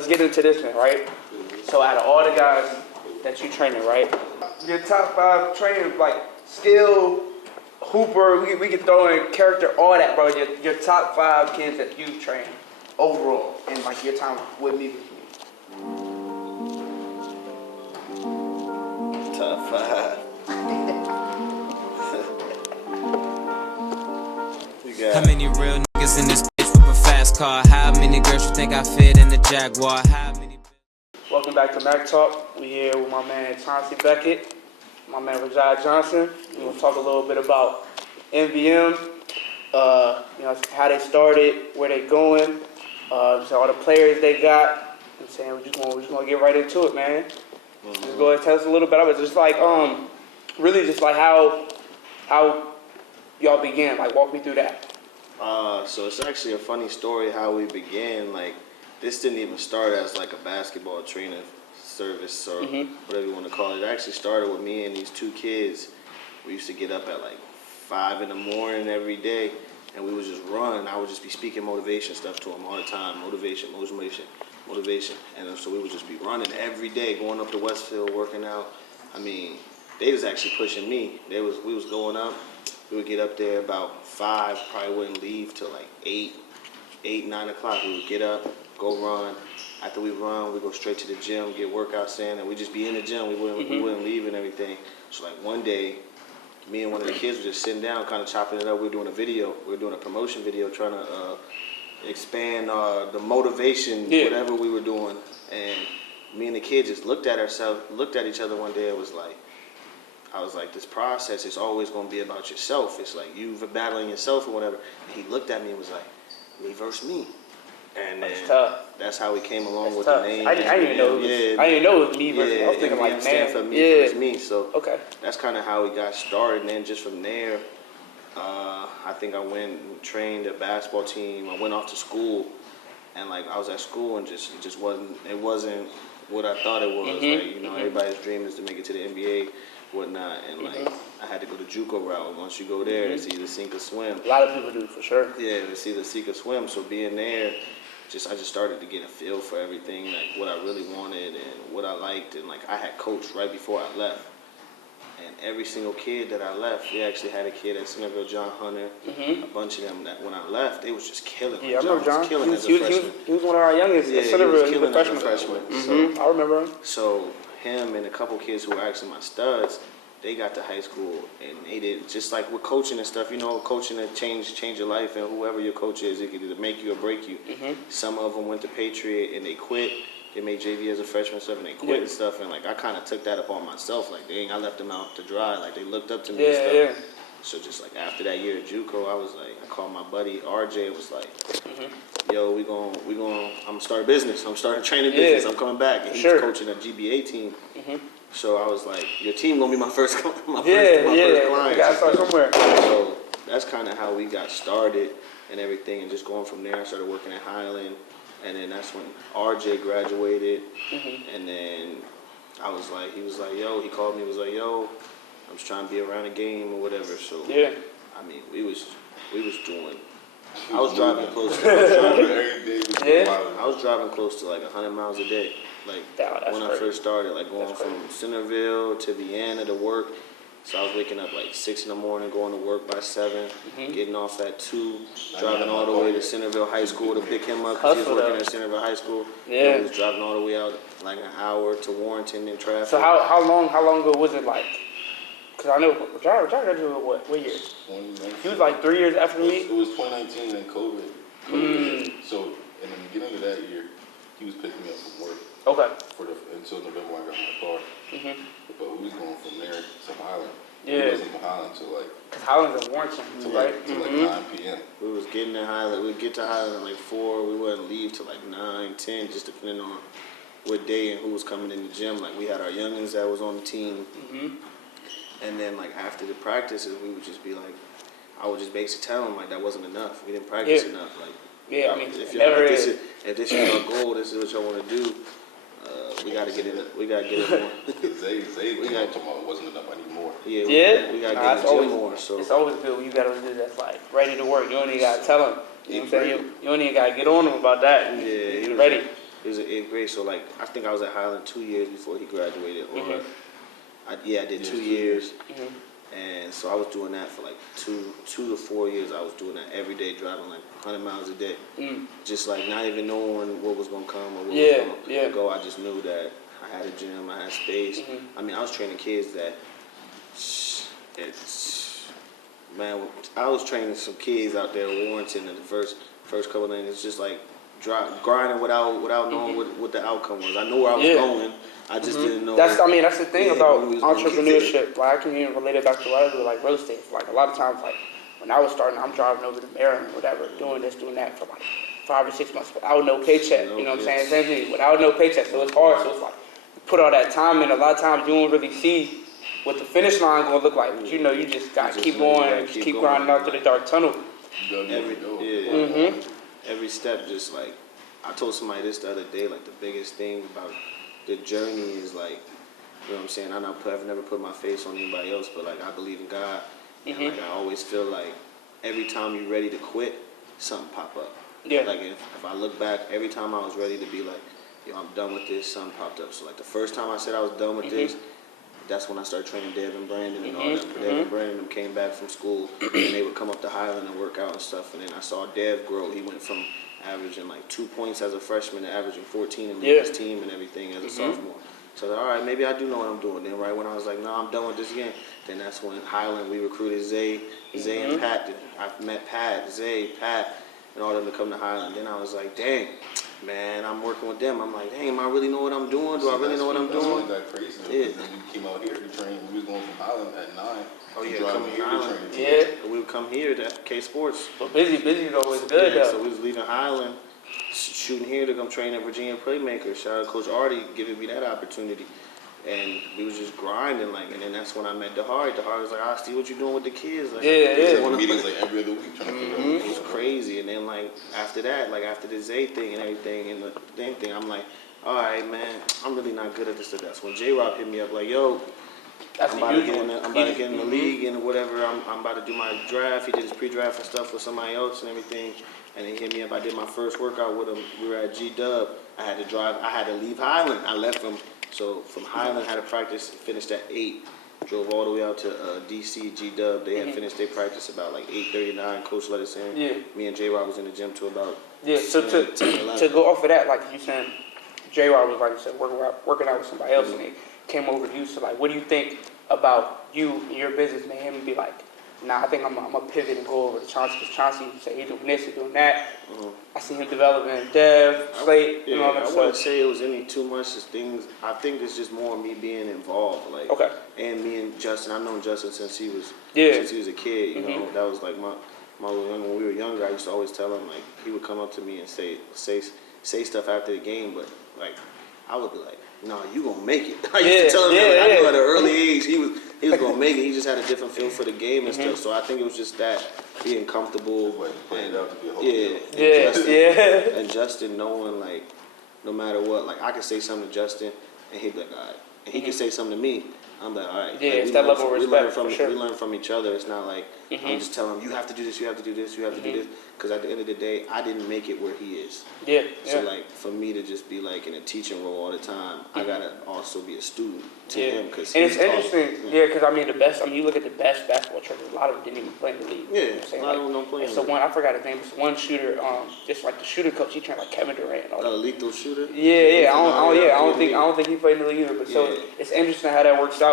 let's get into this one, right? So out of all the guys that you training, right? Your top 5 trainers, like skill, hooper, we can throw in character, all that, bro. Your top 5 kids that you train overall, and like your time with me. Top 5. How many real niggas in this bitch with a fast car? How many girls you think I fit in the Jaguar? How many? Welcome back to Mac Talk. We here with my man Chauncey Becket, my man Rahji Johnson. We're gonna talk a little bit about MVM, how they started, where they going, so all the players they got. I'm saying we're just gonna get right into it, man. Just go ahead and tell us a little bit about it. Just like really just like how y'all began. Like walk me through that. So it's actually a funny story how we began. Like, this didn't even start as like a basketball training service or whatever you want to call it. It actually started with me and these 2 kids. We used to get up at like 5 in the morning every day, and we would just run. I would just be speaking motivation stuff to them all the time. Motivation. And so we would just be running every day, going up to Westfield, working out. I mean, they was actually pushing me. We was going up. We would get up there about 5, probably wouldn't leave till like 9 o'clock. We would get up, go run. After we run, we go straight to the gym, get workouts in, and we just be in the gym. We wouldn't leave and everything. So like one day, me and one of the kids were just sitting down, kind of chopping it up. We were doing a video. We were doing a promotion video, trying to expand the motivation, whatever we were doing. And me and the kids just looked at each other one day and was like, I was like, this process is always going to be about yourself. It's like you're battling yourself or whatever. And he looked at me and was like, me versus me. And then that's how we came along with the name. I didn't even know it was me versus. I was thinking like, man, for me versus me. So okay, that's kind of how we got started. And then just from there, I think I went and trained a basketball team. I went off to school, and like I was at school and it wasn't what I thought it was. Like, everybody's dream is to make it to the NBA. Whatnot, and like I had to go the JUCO route. Once you go there, it's either sink or swim. A lot of people do, for sure. Yeah, it's either sink or swim. So being there, I just started to get a feel for everything, like what I really wanted and what I liked, and like I had coached right before I left. And every single kid that I left, we actually had a kid at Centerville, John Hunter, a bunch of them that when I left, they was just killing. Yeah, I remember John. He was one of our youngest at Centerville. He was a freshman. So, I remember him. So him and a couple kids who were actually my studs, they got to high school and they did just like with coaching and stuff. Coaching to change your life, and whoever your coach is, it can either make you or break you. Some of them went to Patriot and they quit. They made JV as a freshman and stuff, and they quit and stuff. And like I kind of took that upon myself. Like I left them out to dry. Like they looked up to me and stuff. Yeah. So just like after that year at JUCO, I was like, I called my buddy RJ. It was like, yo, we going. I'm gonna start a business. I'm starting training business. I'm coming back. And he's coaching a GBA team. So I was like, your team gonna be my first client. You gotta start somewhere. So that's kind of how we got started and everything, and just going from there. I started working at Highland, and then that's when RJ graduated, and then he was like, yo, he called me, was like, yo, I'm just trying to be around the game or whatever. So I mean, we was doing. I was driving close to. I was driving close to like 100 miles a day. Like when I first started, like going from Centerville to Vienna to work. So I was waking up like 6 in the morning, going to work by 7, getting off at 2, driving all the way to Centerville High School to pick him up because he was working at Centerville High School. And he was driving all the way out like an hour to Warrenton in traffic. So how long ago was it like? Because I know John graduated what year? 2019. He was like 3 years after me. It was 2019 and COVID. So in the beginning of that year, he was picking me up from work. Okay. Until November, I got my car. But we was going from there to Highland. Yeah. We wasn't in Highland until like. Because Highland's in Warrenton, right? Till like 9 p.m. We was getting to Highland. We'd get to Highland at like 4. We wouldn't leave till like 9, 10, just depending on what day and who was coming in the gym. Like we had our youngins that was on the team. And then like after the practices, we would just be like, I would just basically tell them like that wasn't enough. We didn't practice enough. Like, I mean, if this is our goal, this is what y'all want to do. We gotta get it. We gotta get it more. Zay we got talking about it wasn't enough. I need more. We gotta get it more. So it's always good when you got to do that's like ready to work. You don't even gotta tell them. You know what I'm saying? You don't even gotta get on them about that. Yeah, he was ready. It was in 8th grade, so like I think I was at Highland 2 years before he graduated, or I did 2 years, and so I was doing that for like 2 to 4 years. I was doing that every day, driving like 100 miles a day, just like not even knowing what was gonna come or what was gonna go. I just knew that I had a gym, I had space. I mean, I was training kids that, man, I was training some kids out there in Warrenton in the first couple of innings, just like grinding without knowing what the outcome was. I knew where I was going. I just didn't know. That's the thing about entrepreneurship. Like I can even relate it back to what I do, like real estate. Like a lot of times, like when I was starting, I'm driving over to Maryland, whatever, doing this, doing that for like 5 or 6 months without no paycheck. You know what I'm saying? Same thing, without no paycheck. So it's hard. So it's like you put all that time in. A lot of times you don't really see what the finish line gonna look like. But you know, you just gotta keep going, just keep grinding out through the dark tunnel. Every step, just like I told somebody this the other day, like the biggest thing about the journey is like, you know what I'm saying, I've never put my face on anybody else, but like I believe in God, and like I always feel like every time you're ready to quit, something pop up. Like if I look back, every time I was ready to be like, yo, I'm done with this, something popped up. So like the first time I said I was done with this, that's when I started training Dev and Brandon and all that. Dev and Brandon came back from school, and they would come up to Highland and work out and stuff. And then I saw Dev grow. He went from averaging like 2 points as a freshman to averaging 14 and leading his team and everything as a sophomore. So I was like, all right, maybe I do know what I'm doing. Then right when I was like, no, I'm done with this again, then that's when Highland, we recruited Zay and Pat. I met Pat, Zay, Pat, and all of them to come to Highland. Then I was like, dang, man, I'm working with them. I'm like, dang, I really know what I'm doing? Do I really know what I'm doing? That's what got crazy. Then we came out here to train. We was going from Highland at 9. Oh yeah, coming here to train. We would come here to K Sports. But busy though is good though. So we was leaving Highland, shooting here to come train at Virginia Playmakers. Shout out Coach Artie giving me that opportunity. And we was just grinding, like, and then that's when I met Dahari. Dahari was like, I see what you're doing with the kids. Like, Meetings like every other week trying to figure out. It was crazy. And then like after that, like after the Zay thing and everything and the thing, I'm like, all right, man, I'm really not good at this. That's when J-Rob hit me up like, yo, I'm about to get in the league and whatever. I'm about to do my draft. He did his pre-draft and stuff with somebody else and everything. And he hit me up. I did my first workout with him. We were at G-Dub. I had to drive. I had to leave Highland. I left from Highland, had to practice, finished at 8. Drove all the way out to DC, G-Dub. They had finished their practice about like 8:39. Coach let us in. Me and J-Rob was in the gym till about So to go off of that, like you saying, J-Rob was, like you said, working out with somebody else, and they came over to you. So like, what do you think about you and your business, man? Him be like, nah, I think I'm gonna pivot and go over to Chauncey, because Chauncey say he's doing this, he's doing that. I see him developing Dev, Slate, and all that stuff. I wouldn't say it was any too much just things. I think it's just more me being involved, like, and me and Justin. I've known Justin since he was a kid. You know, that was like my when we were younger. I used to always tell him, like, he would come up to me and say stuff after the game, but like I would be like, no, you gonna make it. I used to tell him that. I knew at an early age he was gonna make it. He just had a different feel for the game and stuff. So I think it was just that being comfortable playing it out to be a whole and Justin knowing, like, no matter what, like I could say something to Justin and he'd be like, all right, and he could say something to me. I'm like, all right. Yeah, like, it's that level of respect. We learn from each other. It's not like I'm just telling him, you have to do this, you have to do this, you have to do this. Because at the end of the day, I didn't make it where he is. So like, for me to just be like in a teaching role all the time, I gotta also be a student to him. Cause and it's interesting, because I mean you look at the best basketball trainers, a lot of them didn't even play in the league. A lot of them don't play in the league. So I forgot his name. It's one shooter, just like the shooter coach. He trained like Kevin Durant and all that. Lethal shooter. I don't think he played in the league either. But so it's interesting how that works out.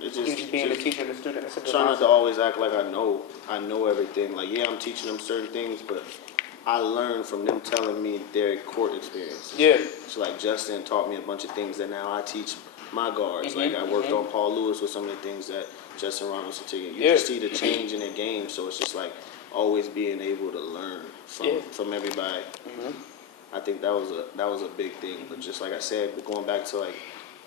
Just being a teacher and a student. Try not to always act like I know everything. Like, I'm teaching them certain things, but I learned from them telling me their court experience. So like Justin taught me a bunch of things that now I teach my guards. Like I worked on Paul Lewis with some of the things that Justin Robinson taking. You just see the change in their game. So it's just like always being able to learn from everybody. I think that was a big thing. But just like I said, going back to like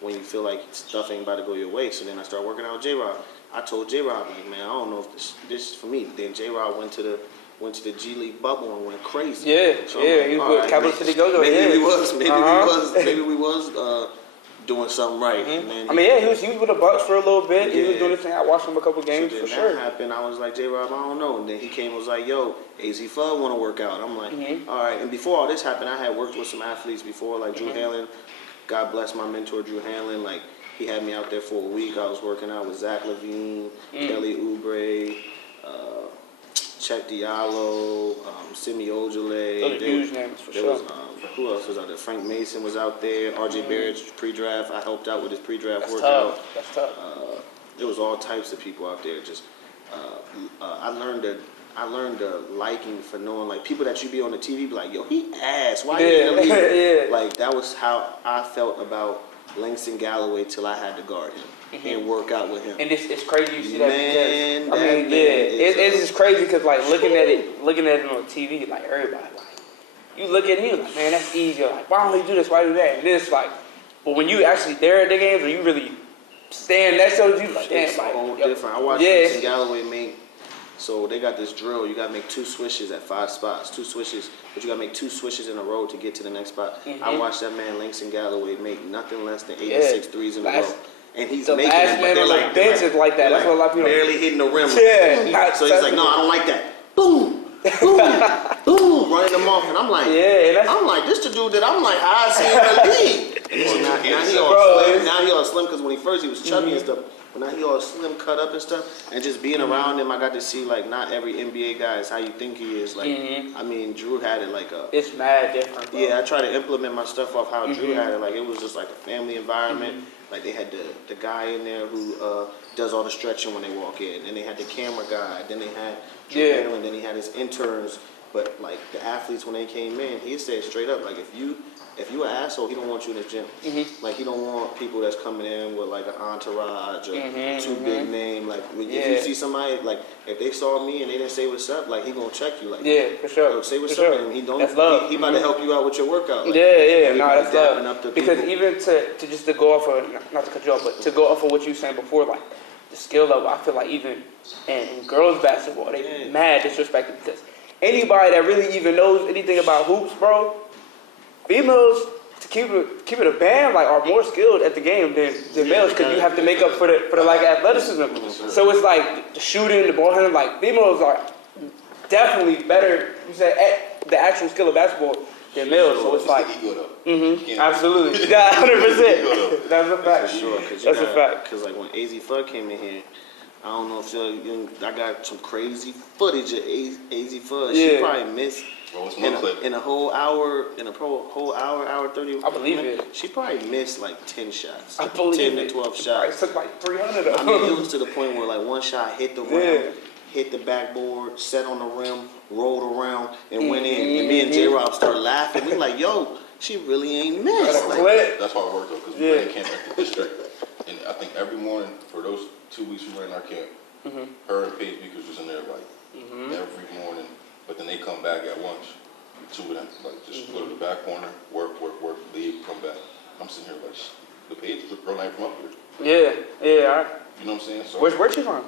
when you feel like stuff ain't about to go your way. So then I started working out with J-Rob. I told J-Rob, like, man, I don't know if this is for me. Then J-Rob went to the G League bubble and went crazy. So he was with Capital City Go-Go. Maybe we was doing something right. And then he was with the Bucks for a little bit. He was doing this thing. I watched him a couple games so for then sure. that happened. I was like, J-Rob, I don't know. And then he came and was like, yo, AZ Fudd want to work out. I'm like, all right. And before all this happened, I had worked with some athletes before, like Drew Hanlon. God bless my mentor, Drew Hanlon. Like, he had me out there for a week. I was working out with Zach Levine, Kelly Oubre, Chet Diallo, Simi Ojale. Those are huge names for sure. Was, who else was out there? Frank Mason was out there. RJ Barrett's pre-draft. I helped out with his pre-draft workout. That's tough. There was all types of people out there. Just I learned a liking for knowing like people that you be on the TV be like, yo, he ass. Why he in the league? Like that was how I felt about Langston Galloway till I had to guard him and work out with him. And it's crazy you see that Man, because it's just crazy because like looking at it on TV, like everybody like you look at him like, man, that's easy. You're like, why don't he do this? Why do that? And it's like, but when you actually there at the games, or you really stand next to you, like, damn, It's like, whole different. I watched Langston Galloway make. So they got this drill. You got to make 2 swishes at 5 spots. 2 swishes, but you got to make 2 swishes in a row to get to the next spot. I watched that man Langston Galloway make nothing less than 86 threes in a row. And he's the making last it, man but on they're the bench is like that. That's what a lot of people barely hitting the rim. Yeah. So he's like, no, I don't like that. Boom, boom, boom, running them off, and I'm like, this the dude that I'm like, I see in the league. And now he all slim because when he first he was chubby and stuff. But now he all slim, cut up and stuff, and just being around him, I got to see like not every NBA guy is how you think he is. Like, I mean, Drew had it like a. It's mad different. Bro. Yeah, I try to implement my stuff off how Drew had it. Like it was just like a family environment. Like they had the guy in there who does all the stretching when they walk in, and they had the camera guy. Then they had Drew Hanlon, then he had his interns. But like the athletes when they came in, he said straight up like if you an asshole, he don't want you in his gym. Like he don't want people that's coming in with like an entourage or too big name. Like if you see somebody like if they saw me and they didn't say what's up, like he gonna check you. Like for sure. Say what's for up, sure. and he don't. That's love. He about to help you out with your workout. Like, that's love. Up to because people. even to just to go off of not to cut you off, but to go off of what you were saying before, like the skill level, I feel like even in girls basketball, they mad disrespected because anybody that really even knows anything about hoops, bro, females to keep it a band like are more skilled at the game than males because you have to make up for the like athleticism. So it's like the shooting, the ball handling, like females are definitely better. You said at the actual skill of basketball than males. So it's like absolutely, 100%. That's a fact. Sure, that's a fact. Because like when AZ Fudd came in here. I don't know if I got some crazy footage of AZ Fudd. She probably missed in a whole hour, hour 30. I believe it. She probably missed like 10 shots. I believe 10 it. to 12 It shots. took like 300 of them. I mean, it was to the point where like one shot hit the rim, hit the backboard, set on the rim, rolled around, and went in. And me and J-Rob started laughing. We like, yo, she really ain't missed. Like, that's how it worked though, because we ran camp at the district, and I think every morning for those 2 weeks we ran our camp, her and Paige Beakers was in there like every morning. But then they come back at lunch, 2 of them, like just go to the back corner, work, leave, come back. I'm sitting here like, the Paige girl ain't from up here. Yeah. You know what I'm saying? So Where's she from?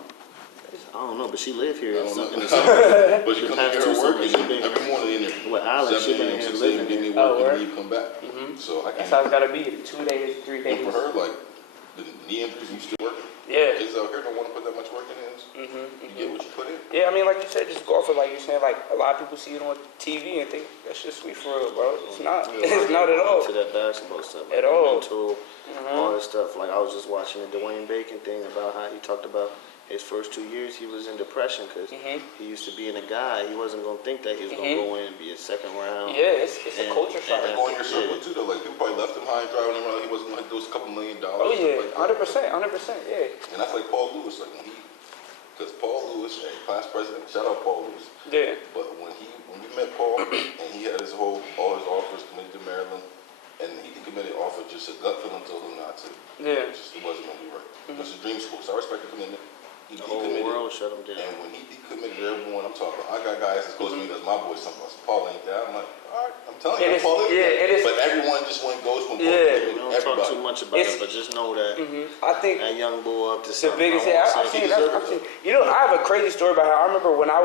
I don't know, but she lived here. I don't know. But she come past here 2 to work summers, and every morning in there. With Alex, 7 she been a.m., here 6 living a.m., get me here. work and leave, come back. So I That's can't. how it's gotta be. 2 days, 3 days. And for her, like, the knee injuries, you still working. Yeah. Kids out here don't want to put that much work in it. You get what you put in. Yeah, I mean, like you said, just go off of like you're saying, like a lot of people see it on TV and think that's just sweet for real, bro. It's not. It's not at all. To that basketball stuff. At all. Mental, all this stuff. Like I was just watching the Dwayne Bacon thing about how he talked about his first 2 years he was in depression because he used to be in a guy. He wasn't gonna think that he was gonna go in and be a second round. Yeah, it's a culture shock. And go in your circle too, though. Like people probably left him high and dry when he wasn't gonna hit those couple $1 million. Oh yeah, like 100%, yeah. And that's like Paul Lewis, like because Paul Lewis, class president, shout out Paul Lewis. Yeah. But when we met Paul and he had all his offers committed to Maryland, and he decommitted offer just a gut feeling told him not to. Yeah. It wasn't gonna be right. It was a dream school, so I respect the commitment. He The whole world shut him down. And when he decommitted everyone, I'm talking about, I got guys as close to me as my boys talking about, Paul ain't that. I'm like, all right, I'm telling you, Paul ain't that. But everyone just went ghost when Paul We don't talk too much about it, but just know that I think that young boy up to the something. biggest thing I've seen. You know, I have a crazy story about how I remember when I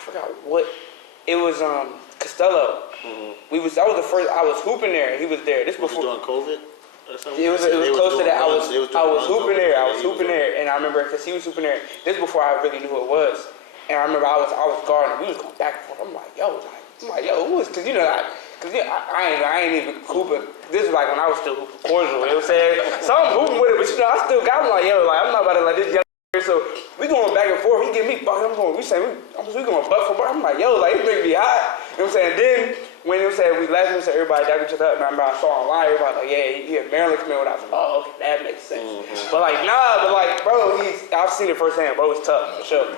forgot what it was. Costello. I was the first. I was hooping there, and he was there. This Was before during COVID? It was close to that. I was hooping there. I was hooping there, and I remember because he was hooping there. This before I really knew who it was, and I remember I was guarding. We was going back and forth. I'm like, yo, who is? Because I ain't even hooping. This is like when I was still hooping cordial. You know what I'm saying? So I'm hooping with it, but I still got. I'm like, yo, I'm not about to let this young. So we going back and forth. He give me buck. I'm going. We going buck for buck. I'm like, yo, it's making me hot. You know what I'm saying? Then when it was said we left, so everybody dapped each other up. And I remember I saw online, everybody like, yeah, he a Maryland committed. I was like, oh, okay, that makes sense. Mm-hmm. But bro, I've seen it firsthand. Bro, it's tough for sure.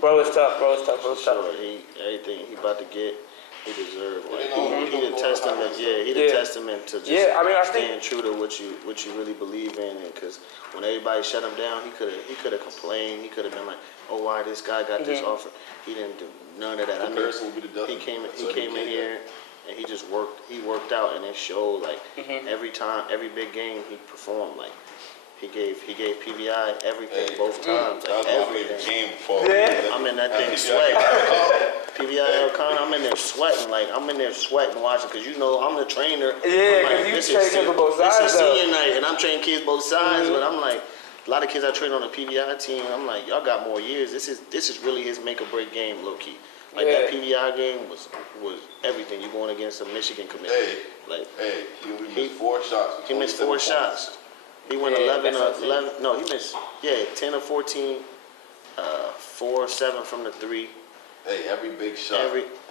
Bro, it's tough. Everything he about to get, he deserved. Like, he the testament. Yeah, he the testament to just staying true to what you really believe in. And because when everybody shut him down, he could have complained. He could have been like, oh, why this guy got this offer? He didn't do none of that. I mean, he came in here and he just worked. He worked out, and it showed. Like every time, every big game, he performed. Like he gave PVI everything both times. Like everything. I'm in that thing sweating. PVI O'Connor, I'm in there sweating. Like I'm in there sweating watching because I'm the trainer. Yeah, because you train kids on both sides. This is senior night, and I'm training kids both sides. But I'm like. A lot of kids I train on the PVI team, I'm like, y'all got more years. This is really his make or break game, low key. Like that PVI game was everything. You going against a Michigan commit. He missed 4 shots. He missed 4 shots. He went 11. No, he missed 10 or 14. 4 or 7 from the 3. Hey, every big shot.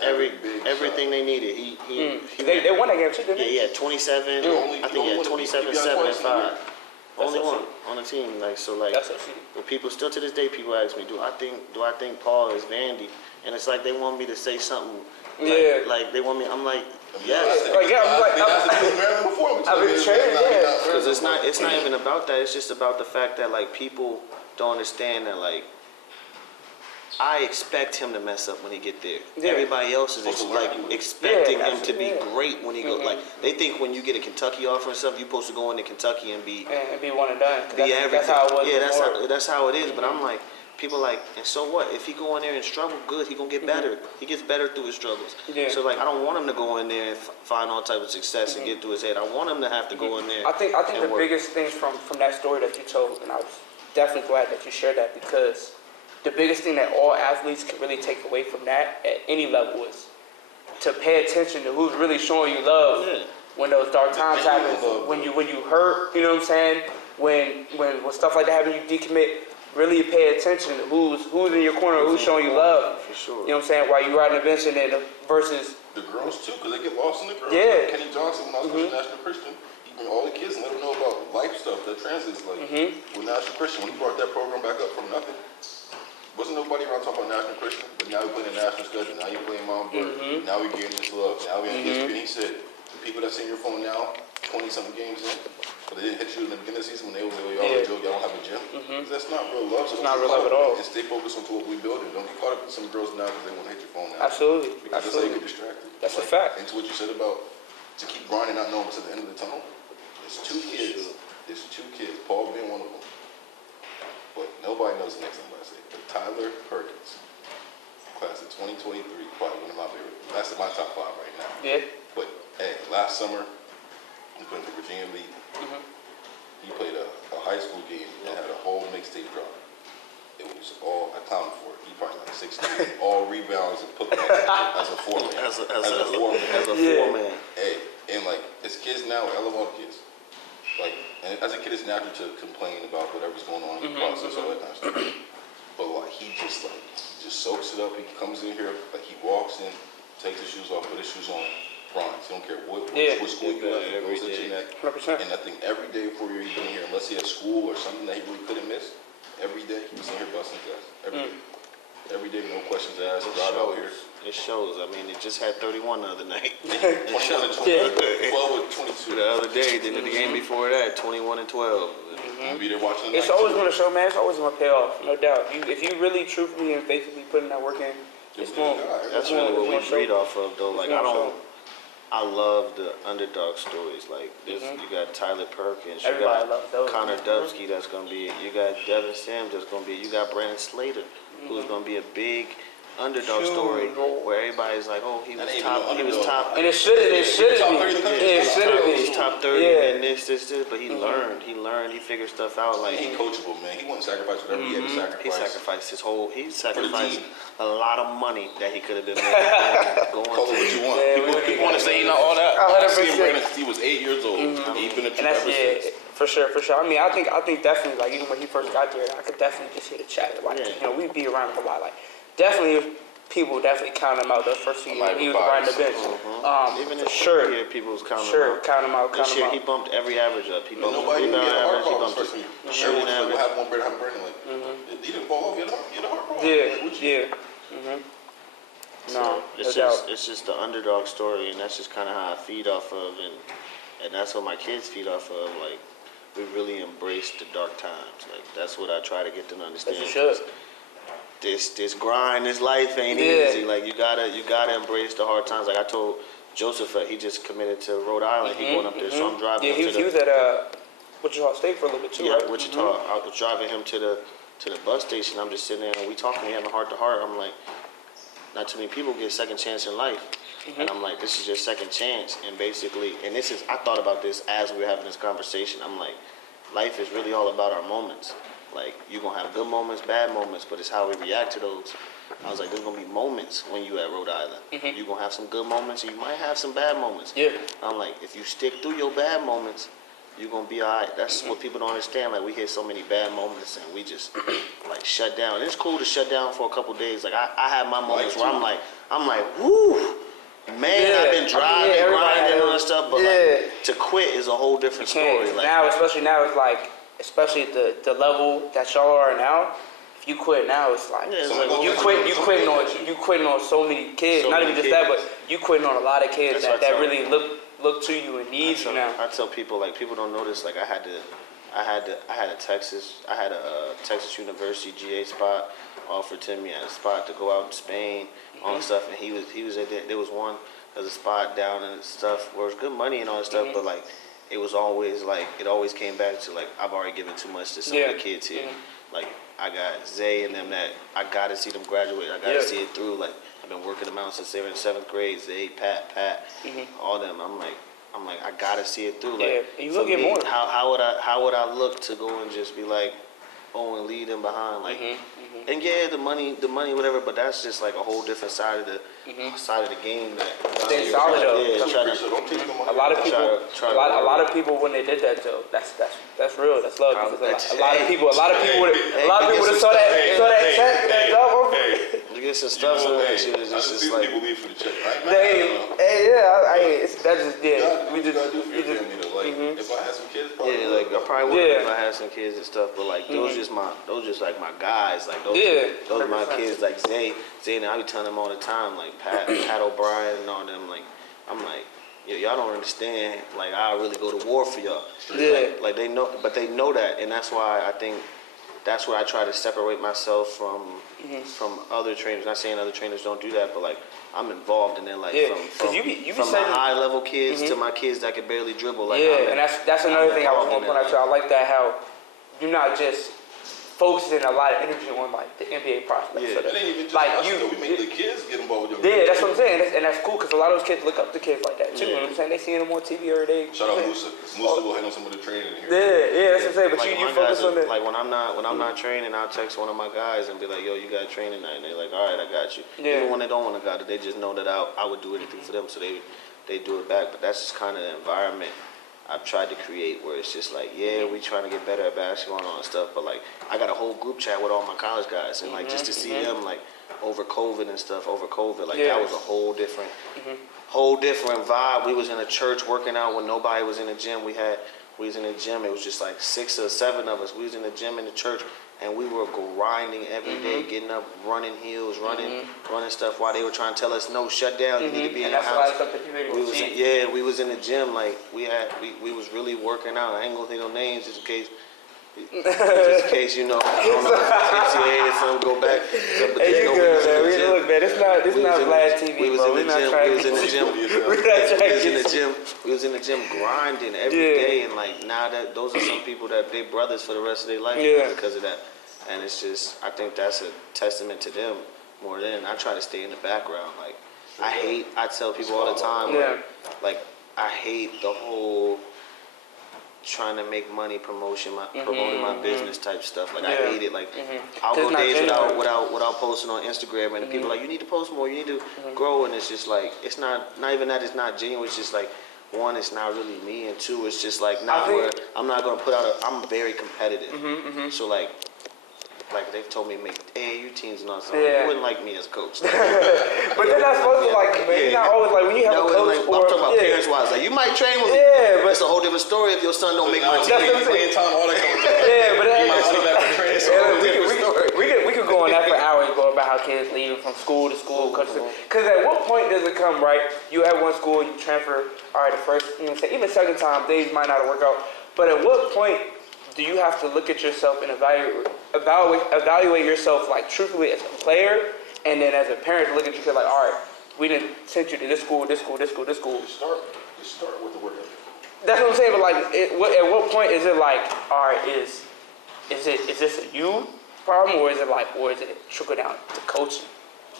Everything they needed. They won that game too, didn't they? Yeah, 27. I think he had 27, 7, and 5. Only one on the team, that's so but people still to this day, people ask me, do I think Paul is Vandy? And it's like they want me to say something. Like they want me. I'm like, yes. I've been training. Because it's not even about that. It's just about the fact that like people don't understand that like. I expect him to mess up when he get there. Yeah. Everybody else is expecting him to be great when he goes. Like they think when you get a Kentucky offer and stuff, you're supposed to go into Kentucky and be one and done. That's how it was. Yeah, that's how it is. But I'm like, people like, and so what? If he go in there and struggle, good. He gonna get better. He gets better through his struggles. Yeah. So like, I don't want him to go in there and find all type of success and get through his head. I want him to have to go in there. I think the biggest things from that story that you told, and I was definitely glad that you shared that because. The biggest thing that all athletes can really take away from that at any level is to pay attention to who's really showing you love when those dark times happen, when you hurt, you know what I'm saying? When stuff like that happens, you decommit. Really pay attention to who's in your corner, who's showing you love. For sure. You know what I'm saying? While you riding the bench and then versus the girls too, because they get lost in the girls. Yeah. Like Kenny Johnson, when I was coaching National Christian, he bring all the kids and let them know about life stuff that translates. Like with National Christian, when he brought that program back up from nothing. Wasn't nobody around talking about National Christian, but now we're playing the national schedule. Now you're playing Mount Bird. Now we're getting this love. Now we're in ESPN. He said, the people that see your phone now, 20-something games in, but they didn't hit you in the beginning of the season when they was like, y'all joke, y'all don't have a gym. That's not real love. So it's not real love at all. And stay focused on what we're building. Don't get caught up with some girls now because they want to hit your phone now. Absolutely. Because that's how you get distracted. That's a fact. And to what you said about to keep grinding, not knowing what's at the end of the tunnel, there's 2 kids. There's 2 kids, Paul being one of them. But nobody knows the next time I say. But Tyler Perkins, class of 2023, probably one of my favorite. That's in my top 5 right now. Yeah. But hey, last summer, he played the Virginia League. He played a high school game and had a whole mixtape drop. It was all accounted for. He probably like 16, all rebounds and putbacks as a 4-man. As a 4-man. Hey, and like his kids now, I love all the kids. Like, and as a kid, it's natural to complain about whatever's going on in the process, all that kind of stuff. But like, he just soaks it up. He comes in here, like he walks in, takes his shoes off, put his shoes on, bronze. He don't care what school you at, he goes at your neck. 100%. And I think every day before you're even here, unless he had school or something that he really couldn't miss, every day he was in here busting his ass. Every day. Every day, no questions asked. Drive out here. It shows. I mean, it just had 31 the other night. 21 and 12 with 22. The other day, then the game before that, 21 and 12. You'll be there watching. It's always going to show, man. It's always going to pay off, no doubt. If you really, truthfully, and faithfully putting that work in, it's going. That's really what we breed off of, though. Like I love the underdog stories. Like this, you got Tyler Perkins, you got Connor Dubsky. That's gonna be. You got Devin Sims. That's gonna be. You got Brandon Slater, who's gonna be a big underdog story where everybody's like, oh, he was top. And it shouldn't be. It shouldn't be. He's top 30 and this, but he learned. He figured stuff out. Like He's coachable, man. He wouldn't sacrifice whatever he had to sacrifice. He sacrificed a lot of money that he could have been making. Call it what you want. People want to say, all that. 100%. He was 8 years old. He's been a And that's for sure. I mean, I think definitely, like, even when he first got there, I could definitely just hear the chatter. Like, we'd be around him a lot. Like, definitely, people definitely count him out the first few years. He was around the bench. Even in sure. Here, people was counting him out. This year, he bumped every average up. He bumped nobody rebound didn't get a heart average. He problem. bumped his Everyone's shooting like, average. what happened with Brandon? Like, he didn't fall off. He had a heart problem. No, It's just the underdog story, and that's just kind of how I feed off of, and that's what my kids feed off of. Like, we really embrace the dark times. Like, that's what I try to get them to understand. As you should. This grind, this life ain't easy. Like, you gotta embrace the hard times. Like I told Joseph, he just committed to Rhode Island. He going up there, so I'm driving. Yeah, he was at Wichita State for a little bit too, right? Wichita. I was driving him to the bus station. I'm just sitting there and we talking, we having heart to heart. I'm like, not too many people get a second chance in life. And I'm like, this is your second chance. And basically, I thought about this as we were having this conversation. I'm like, life is really all about our moments. Like, you're going to have good moments, bad moments, but it's how we react to those. I was like, there's going to be moments when you at Rhode Island. You're going to have some good moments, and you might have some bad moments. Yeah. I'm like, if you stick through your bad moments, you're going to be all right. That's what people don't understand. Like, we hit so many bad moments, and we just, like, shut down. And it's cool to shut down for a couple days. Like, I have my moments where I'm like, whoo. Man, I've been driving, grinding, and all that stuff, but like, to quit is a whole different story. Like, especially now, it's like, especially the level that y'all are now. If you quit now, it's like you quitting on so many kids. Not even just that, but you quitting on a lot of kids that really look to you and need you now. I tell people, like, people don't notice. Like, I had a Texas University GA spot offered to me, a spot to go out in Spain, all that stuff, and he was in there. There was a spot down and stuff where it was good money and all that stuff, but like, it was always like, it always came back to like, I've already given too much to some of the kids here. Like, I got Zay and them that I gotta see them graduate. I gotta see it through. Like, I've been working them out since they were in 7th grade. Zay, Pat, all them. I'm like, I gotta see it through. Like, you will get more. How would I look to go and just be like, and lead them behind? Like, and the money, whatever. But that's just like a whole different side of the game. That Stay solid though. A lot of people when they did that though, that's real. That's love. Because a lot of people would have saw that check, that job. You get some stuff, so that shit is just like. People leave for the check. We just do for your family though. Like, if I had some kids, probably like I probably would if I had some kids and stuff. But like those just like my guys. Like those are my kids. Like Zay, and I be telling them all the time. Like Pat O'Brien and all them. Like, I'm like, y'all don't understand. Like, I really go to war for y'all. Like they know, but they know that, and that's why I think that's where I try to separate myself from other trainers. Not saying other trainers don't do that, but like, I'm involved in it. Like, from my high level kids to my kids that can barely dribble. Like, and that's another thing I was going to point out to. I like that how you're not just focusing a lot of energy on like the NBA prospects. It ain't even just like us, though. We make the kids get involved with that's what I'm saying, and that's cool because a lot of those kids look up to kids like that too. You know what I'm saying? They see them on TV every day. Shout out Musa. Musa will handle some of the training here. That's what I'm saying. But like, you focus on that. Like when I'm not training, I'll text one of my guys and be like, "Yo, you got training tonight?" And they're like, "All right, I got you." Even when they don't want to got it, they just know that I would do anything for them, so they do it back. But that's just kind of the environment I've tried to create where it's just like, we trying to get better at basketball and all that stuff, but like, I got a whole group chat with all my college guys, and like, just to see them like over COVID, like that was a whole different vibe. We was in a church working out when nobody was in the gym. We was in the gym. It was just like 6 or 7 of us. We was in the gym in the church, and we were grinding every day, getting up, running hills, running stuff while they were trying to tell us, no, shut down, you need to be in your house. We was in the gym, like we was really working out. I ain't gonna say no names just in case you know, I don't know if NCAA or something go back. But hey, you good, man. Look, man, this not Vlad TV, we was bro. in the gym. We was in the gym grinding every day, and like now that those are some people that they brothers for the rest of their life because of that. And it's just, I think that's a testament to them more than. I try to stay in the background. Like, I tell people all the time, like I hate the whole trying to make money promoting my business type stuff. Like I hate it. Like I'll go days without posting on Instagram, and people are like, you need to post more, you need to grow, and it's just like it's not even that it's not genuine. It's just like, one, it's not really me, and two, it's just like where I'm not gonna put out I'm very competitive. So like they've told me, AAU teams and all, so you wouldn't like me as coach. But they're not supposed to like, man. You're not always like, when you have a coach I'm talking about parents wise. Like, you might train with me. But it's a whole different story if your son don't make my team. Playing time, all that kind of but you might see that for training. It's a whole different story. We could go on that for hours, go about how kids leave from school to school, coaches. Because at what point does it come, right? You at one school, you transfer, all right, the first, even second time, things might not work out. But at what point do you have to look at yourself and evaluate yourself, like, truthfully as a player, and then as a parent look at you like, all right, we didn't send you to this school. Just start with the work ethic. That's what I'm saying. But like, at what point is it like, all right, is this a you problem, or is it trickle down to coaching?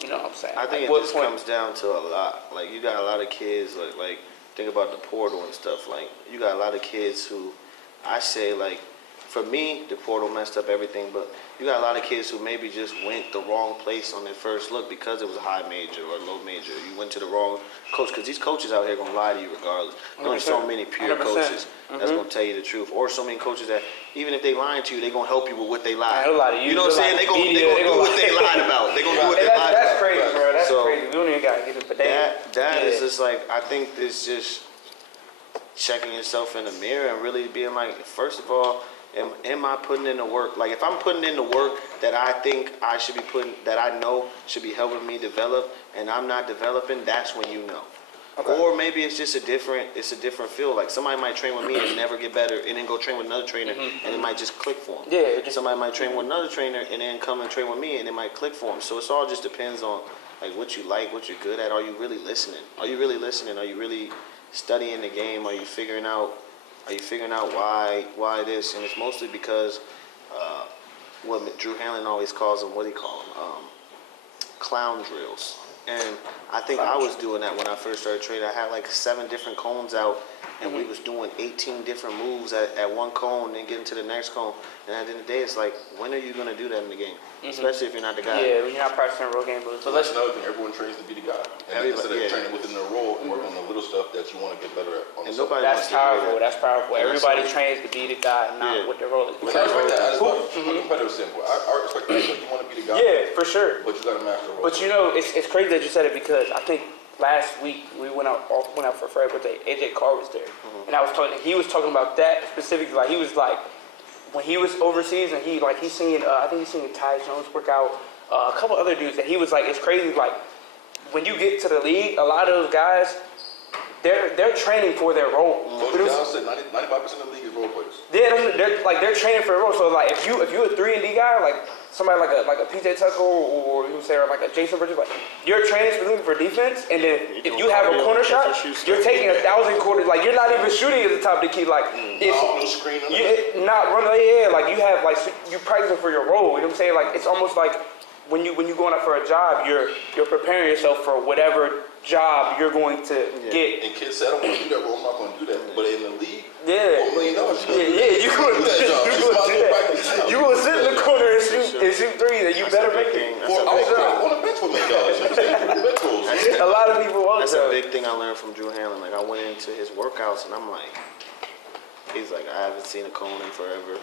You know what I'm saying? I think it just comes down to a lot. Like, you got a lot of kids, like think about the portal and stuff. Like, you got a lot of kids who, I say, like, for me, the portal messed up everything, but you got a lot of kids who maybe just went the wrong place on their first look because it was a high major or low major. You went to the wrong coach, because these coaches out here going to lie to you regardless. There's so many pure 100%. Coaches that's going to tell you the truth, or so many coaches that even if they lying to you, they're going to help you with what they lied. You know what I'm saying? They're going to do what they lied about. They're going to do what they lied about. That's crazy, bro. That's crazy. We don't even got to get it, but that is just like, I think it's just checking yourself in the mirror and really being like, first of all, am I putting in the work? Like, if I'm putting in the work that I think I should be putting, that I know should be helping me develop, and I'm not developing, that's when you know. Okay. Or maybe it's just a different feel. Like, somebody might train with me and never get better, and then go train with another trainer, and it might just click for them. Somebody might train with another trainer and then come and train with me, and it might click for them. So it's all just depends on like what you like, what you're good at. Are you really listening? Are you really listening? Are you really studying the game? Are you figuring out why this? And it's mostly because what Drew Hanlon always calls them, what do he call them? Clown drills. And I think I was doing that when I first started training. I had like 7 different cones out, and we was doing 18 different moves at one cone and getting to the next cone. And at the end of the day, it's like, when are you going to do that in the game? Especially if you're not the guy. Yeah, when you're not practicing real game moves. So that's another thing. Everyone trains to be the guy. And instead of training within their role and working on the little stuff that you want to get better at. That's powerful. That's powerful. Everybody trains to be the guy, not what their role is. But I respect that. From a competitive standpoint, I respect that. You want to be the guy. Yeah, for sure. But you got to master the role. But you know, it's crazy that you said it, because I think last week we went out for Fred's birthday. AJ Carr was there, and he was talking about that specifically. Like, he was like, when he was overseas and he's seen I think he's seen Ty Jones work out, a couple other dudes, and he was like, it's crazy. Like, when you get to the league, a lot of those guys, they're training for their role. Coach Down said 95% of the league is role players. Yeah, they're training for their role. So like, if you're a 3-and-D guy, like somebody like a PJ Tucker or you would say, or like a Jason Bridges, like, you're training for defense, and then if you have a corner shot, you're taking 1,000 corners. Like, you're not even shooting at the top to keep like no screen. Not run. Like, you have like you practicing for your role. You know what I'm saying? Like, it's almost like when you're going up for a job, you're preparing yourself for whatever job you're going to get. And kids say, I don't want to do that role, I'm not going to do that. But in the league, $4 million, you're going to do that. You're going to sit in the corner and shoot threes, and you better make it. I want to bench for $1 million. A lot of people won't. That's a big thing I learned from Drew Hanlon. Like, I went into his workouts, and I'm like, he's like, I haven't seen a cone in forever.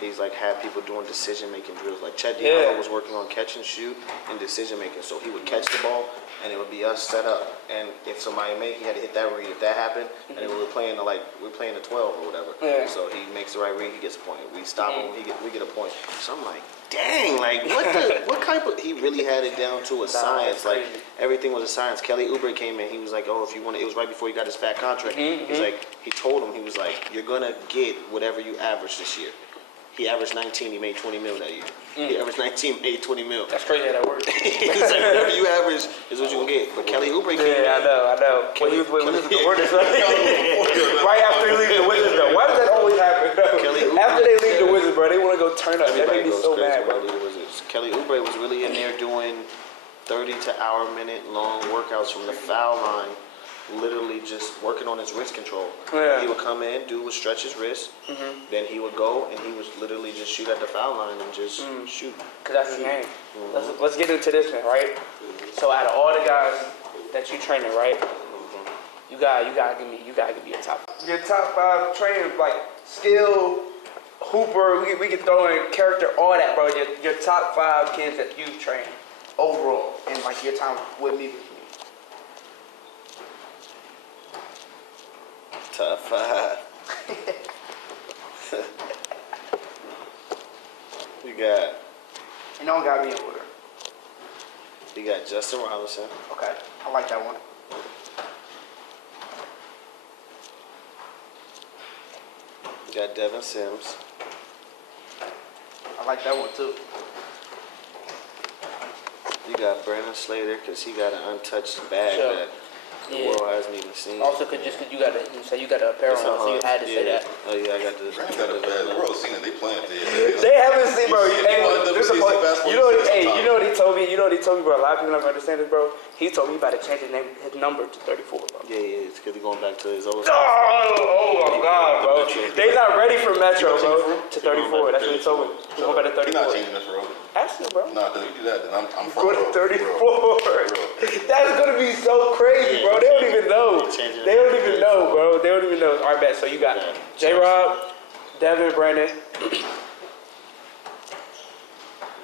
He's like, had people doing decision-making drills. Like, Chet Diallo was working on catch and shoot and decision-making. So he would catch the ball, and it would be us set up. And if somebody he had to hit that read. If that happened, and then we were playing the 12 or whatever. Yeah. So he makes the right read, he gets a point. We stop him, we get a point. So I'm like, dang, like, what type of, he really had it down to a science. Like, everything was a science. Kelly Oubre came in, he was like, oh, if you want it was right before he got his fat contract. He's like, he told him, he was like, you're gonna get whatever you average this year. He averaged 19, he made 20 mil that year. He averaged 19, made 20 mil. That's crazy how that works. He's like, whatever you average is what you can get. But Kelly Oubre came in. Yeah, I know. When he was with the Wizards, right after he leaves the Wizards, though. Why does that always happen? After they leave the Wizards, bro, they want to go turn up. That made me so mad, bro. Kelly Oubre was really in there doing 30 to hour minute long workouts from the foul line, literally just working on his wrist control. Yeah. He would come in, dude would stretch his wrist, then he would go and he would literally just shoot at the foul line and just shoot. Because that's his game. Let's get into this one, right? So out of all the guys that you training, right? You gotta give me a top. Your top 5 trainers, like skill, hooper. We can throw in character, all that, bro. Your top 5 kids that you train overall, and like your time with me. Top 5. You got. And don't got me in order. You got Justin Robinson. Okay, I like that one. You got Devin Sims. I like that one too. You got Brandon Slater because he got an untouched bag Sure. that the Yeah. world hasn't even seen. Also, cause you got a apparel on, so you had to say that. Oh yeah, I got the. Brandon got a bad. The world's seen it. They playing there. They haven't seen, bro. You Hey, want look, this is WCAC a- basketball, you know, you see it hey, sometimes. you know what he told me? You know what he told me, bro? A lot of people don't understand this, bro. He told me he about to change his number to 34, bro. Yeah, it's because he's going back to his old. Oh my God, bro. They not ready for Metro, bro. To 34. That's what he told me. He's going back to He's not 34. changing this road. Ask him, bro. Nah, because if you do that, then I'm Go to 34. Bro. That's gonna be so crazy, bro. They don't even know. Changing They don't even know, bro. They don't even know. All right, bet. So you got J-Rob, Devin, Brandon.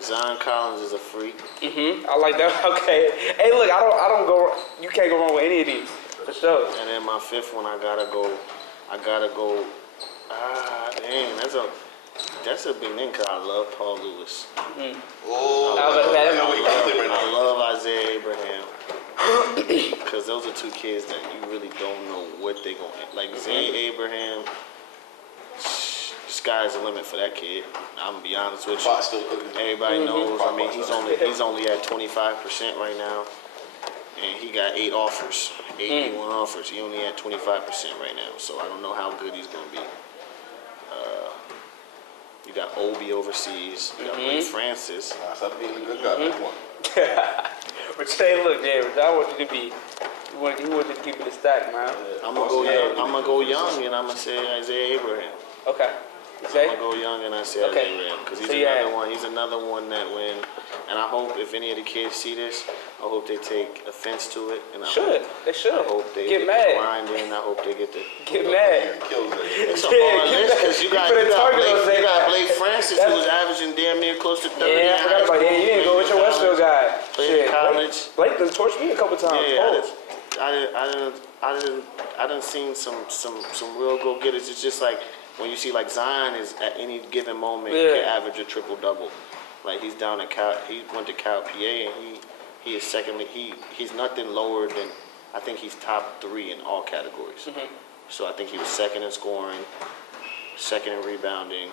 Zion Collins is a freak. I like that. Okay. Hey, look, I don't go. You can't go wrong with any of these, for sure. And then my 5th one, I gotta go. Dang, that's a big name because I love Paul Lewis. Oh, I was about to say, I love Isaiah Abraham. Because those are 2 kids that you really don't know what they're going to. Like, Isaiah Abraham, sky's the limit for that kid. I'm going to be honest with you. Pot still cooking. Everybody knows. I mean, he's only at 25% right now. And he got 8 offers, 81 offers. He only at 25% right now. So I don't know how good he's going to be. You got Obi overseas. You got Blake Francis. Nah, stop being a good guy. Come on. But say, look, James, I want you to be. You want you to keep it a stack, man. I'm gonna go young. I'm gonna go young, and I'm gonna say Isaiah Abraham. Okay. You I'm say? gonna go young, and I say Okay. Isaiah Abraham because he's So, another one. He's another one that when, and I hope if any of the kids see this, I hope they take offense to it, and I They should. hope they Get the mad. grind in. I hope they get the. Get mad. Kills it. It's a Yeah, hard get list mad. because you got You put a target on Blake, that. Blake Francis who was averaging damn near close to 30. Yeah, I in forgot high about that. school, You didn't go with your played in Westfield college. guy. Played in college. Blake done torched me a couple times. Yeah, Oh. I done seen some real go getters. It's just like when you see like Zion is at any given moment can average a triple double. Like he's down at Cal, he went to Cal PA and he is secondly he's nothing lower than I think he's top 3 in all categories. So I think he was second in scoring, second in rebounding,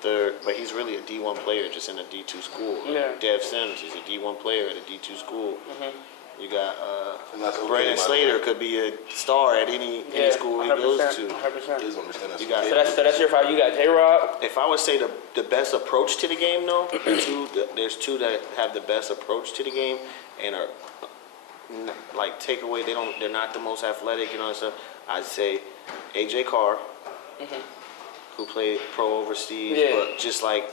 third, but he's really a D1 player just in a D2 school. Yeah. Dev Sims is a D1 player at a D2 school. You got And that's okay, Brandon by the Slater way. could be a star at any school he goes 100%. to. 100%. Kids understand that. You got- So that's your 5. You got J-Rob. If I would say the best approach to the game, though, there's 2 that have the best approach to the game and are like takeaway. They're not the most athletic, you know. So I'd say AJ Carr, who played pro overseas, Yeah. but just like.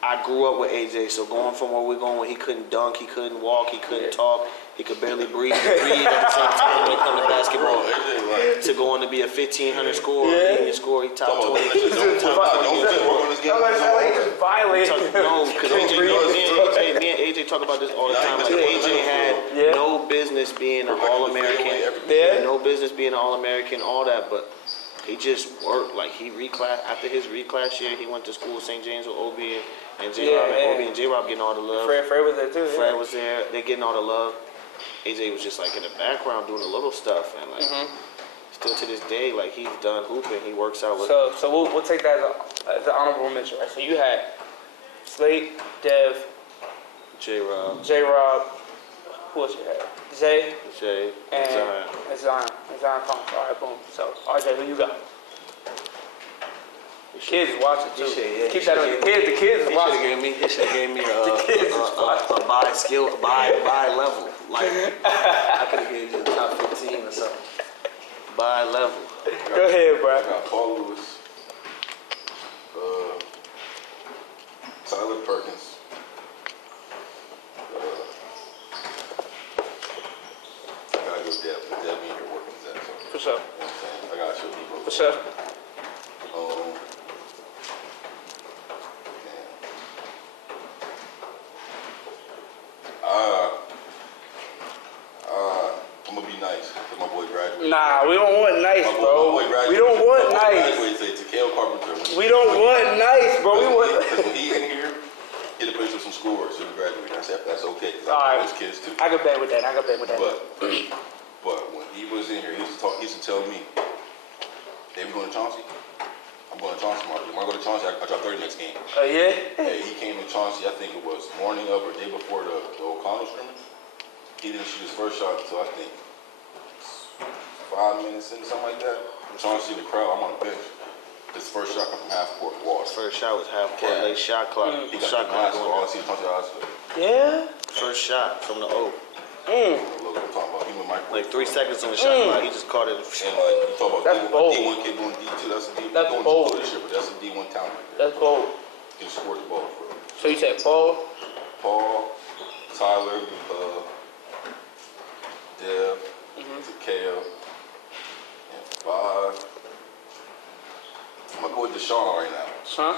I grew up with AJ, so going from where we're going, where he couldn't dunk, he couldn't walk, he couldn't talk, he could barely breathe and read at the same time when it comes to basketball. To going to be a 1,500 scorer, leading scorer, he top 20. Don't work on this game. I'm like, just violate. No, because me and AJ talk about this all the time. Like AJ had no business being an All-American, no business being an All-American, all that, but he just worked. Like he reclass after his reclass year, he went to school St. James with Obi and J-Rob, and Obi and J-Rob getting all the love. Fred was there too. Fred was there. They getting all the love. AJ was just like in the background doing the little stuff, and like still to this day, like he's done hooping. He works out with. So we'll take that as an honorable mention, right? So you had Slate, Dev, J-Rob, who else you had? Zay, and Zion. Zion Collins. All right, boom. So RJ, who you got? Kids is watching too. Yeah, Keep that on your kids. The kids is He watching. should have gave me a kids is buy level. Like I could have gave you the top 15 or something. Buy level. Go ahead, I bro. got Paul Lewis, Tyler Perkins, I gotta go Deb, but Deb ain't here working that, so. For sure. You know what I'm saying? I gotta show people. For sure. I'm gonna be nice, cause my boy graduated. Nah, we don't want nice, My bro. boy graduated. We don't want My boy nice. graduated today, Takeo Carpenter. We don't want nice, bro. We want. Because when he in here, he had to finish up some schoolwork, so he graduated. I said, that's okay, because I Alright. know his kids too. I can bet with that. But when he was in here, he used to tell me, hey, we going to Chauncey? I'm going to Chauncey tomorrow. When I go to Chauncey, I drop 30 next game. Yeah? Hey, he came to Chauncey, I think it was morning of or day before the O'Connell scrimmage. He didn't shoot his first shot until I think 5 minutes in, something like that. Chauncey in the crowd, I'm on the bench. His first shot come from half court wall. First shot was half court, Yeah. late shot clock. He got Shot the clock mask, going all I on. see is Chauncey eyes. Yeah? First shot from the O. Look, I'm talking about him and Mike. Like 3 seconds on the shot clock. He just caught it. And like, you talk about That's bold. D1 kid doing D2, that's a D1. That's doing bold. This shit, but that's a D1 talent right there. That's bold. He can score the ball for him. So you said Paul? Paul, Tyler, Deb, Takeo, and 5. I'm gonna go with Deshaun right now. Huh?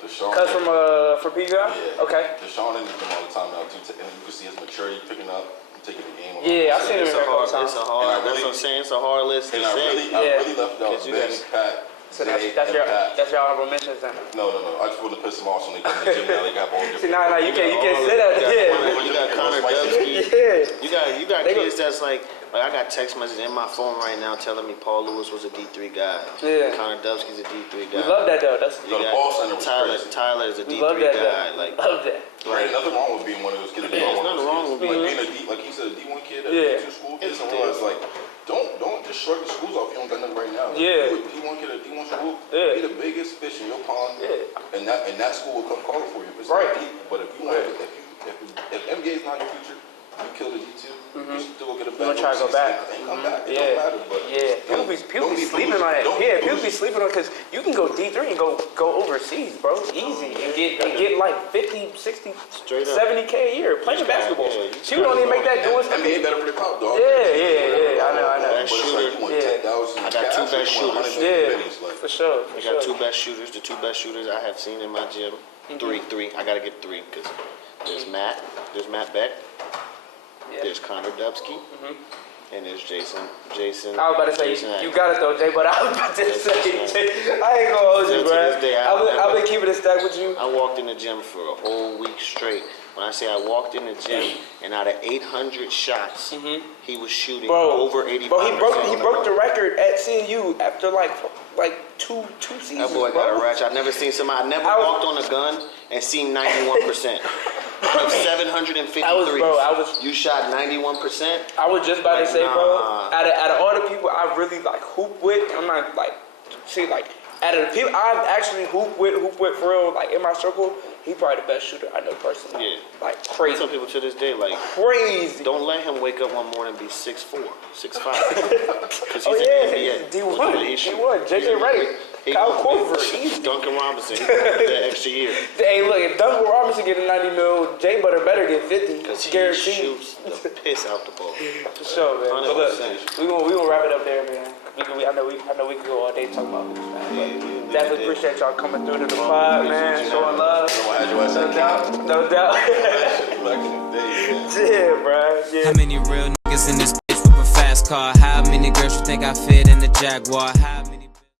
Deshaun. Cut from PGI? Yeah. Okay. Deshaun in him all the time now too, and you can see his maturity picking up, and taking the game. Yeah, I seen him It's here a a couple hard, times. it's a hard, And I that's really- what I'm saying. It's a hard list to And I say. really left out Because you Ben, guys- Pat, So Zay, that's and your Pat. honorable mentions then. No. I just want to piss them off so they come to the gym now. They got all different. See, nah, you can't say that. You got Connor Dubsky. Yeah. You got They kids that's like I got text messages in my phone right now telling me Paul Lewis was a D3 guy. Yeah. Connor Dubsky's a D3 We guy. love that though. That's You The got ball center was crazy. Tyler's a we D3 love that guy. though. Like, Love that. Right, nothing wrong with being one of those kids. Yeah, there's nothing wrong with like being- being a D, like he said, a D1 kid at Yeah. a D2 school. Kids don't realize like, don't just shrug the schools off. You don't got nothing right now. Yeah. You a D1 kid at a D1 school. Yeah. Be the biggest fish in your pond. Yeah. And that school will come calling for you. If it's Right. not deep, but if you want, if NBA is not your future, you kill the D2. You should still get a gonna better. try to go back. And come back. It Yeah. don't matter. But Yeah, people be sleeping on that. Yeah, people be sleeping on because you can go D3 and go overseas, bro, easy, and get like 50, 60, Straight up. 70K a year playing basketball. Yeah, People don't even make that doing stuff. NBA better for the clout, dog. Yeah, I know. But it's like you want Yeah. 10,000. I got two cash, best you want shooters. 100 million Yeah, pennies, like. for sure. I got two best shooters. The two best shooters I have seen in my gym. Three. I gotta get 3 because there's Matt. There's Matt Beck. Yeah. There's Connor Dubsky. And there's Jason. I was about to say, Jason you got it though, Jay, but I was about to say, Jay, I ain't gonna hold you, To bro. this day, I've been keeping it stacked with you. I walked in the gym for a whole week straight. When I say I walked in the gym, and out of 800 shots, he was shooting Bro, over 85%. Bro, he broke the record at CNU after like two seasons. That boy got a ratchet. I've never seen somebody. I never walked on a gun and seen 91%. Of 753, you shot 91%. I was just about to say, bro, Nah. out of all the people I really like hoop with, I'm not like, see, like, out of the people I've actually hoop with for real, like in my circle, he probably the best shooter I know personally. Yeah. Like I crazy. tell people to this day, like, Crazy. don't let him wake up one morning and be 6'4", 6'5". Because he's Oh in yeah, the NBA. D1, He shoot. D1, JJ Redick, Kyle Korver, easy. Duncan Robinson, he got that extra year. Hey, look, if Duncan Robinson getting 90 mil, Jay Butter better get 50. Because he Guaranteed. shoots the piss out the ball. For sure, man. But look, 100%. we gonna wrap it up there, man. I know we can go all day talking about this, man. But definitely appreciate y'all coming through to the pod, man. Showing love. No doubt. Back in the day, man. Yeah, bro. Yeah. How many real niggas in this bitch with a fast car? How many girls you think I fit in the Jaguar? How